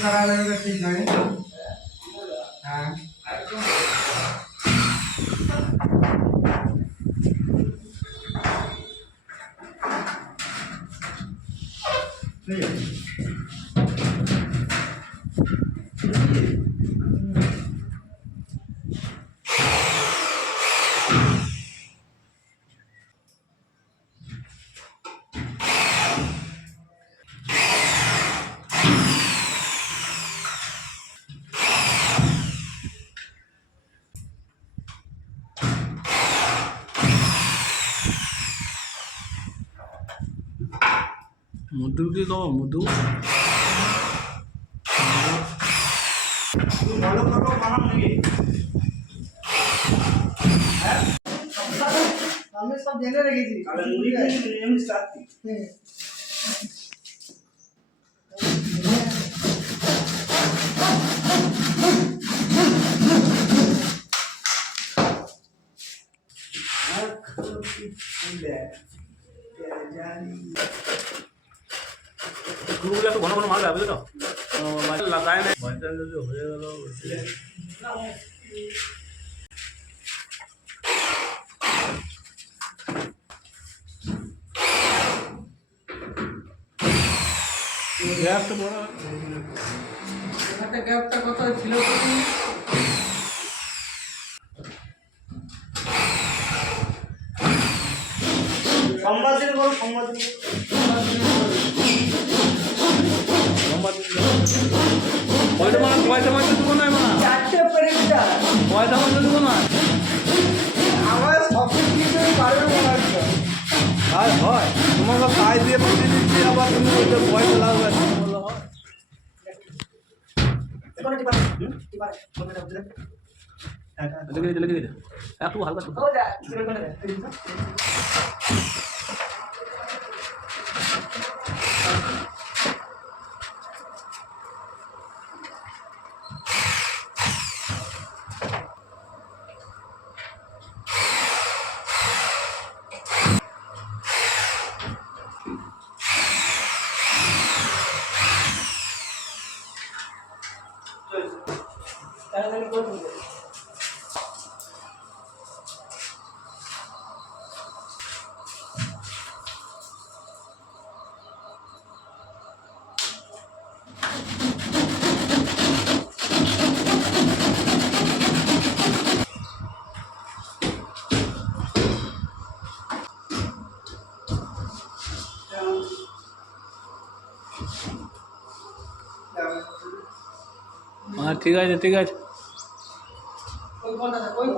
करा लगेगा ठीक है। हाँ মধু কি কব মধু ভালো ফটো বানাম নাকি হ্যাঁ আমি সব জেনে রেখেছি তাহলে মুড়ি এমনি স্টার্ট হ্যাঁ গুলো একটু ঘন ঘন মারবে বুঝলি তো লাগায় না ভয়টা যদি হয়ে গেল গ্যাপটা বড় গ্যাপটা কত ছিল সংবাদের বল সংবাদের পয়সা মাছ দেবো না চারটে প্যারেন্টার পয়সা মাছ দেবো না আমার সব কিছু পারবে না আর হয় তোমাকে কাজ দিয়ে বসে দিচ্ছি আবার তুমি বলতে পয়সা লাগবে বললো হয় লেগে গেছে একটু হালকা हाँ ठीक है कोई कौन था कोई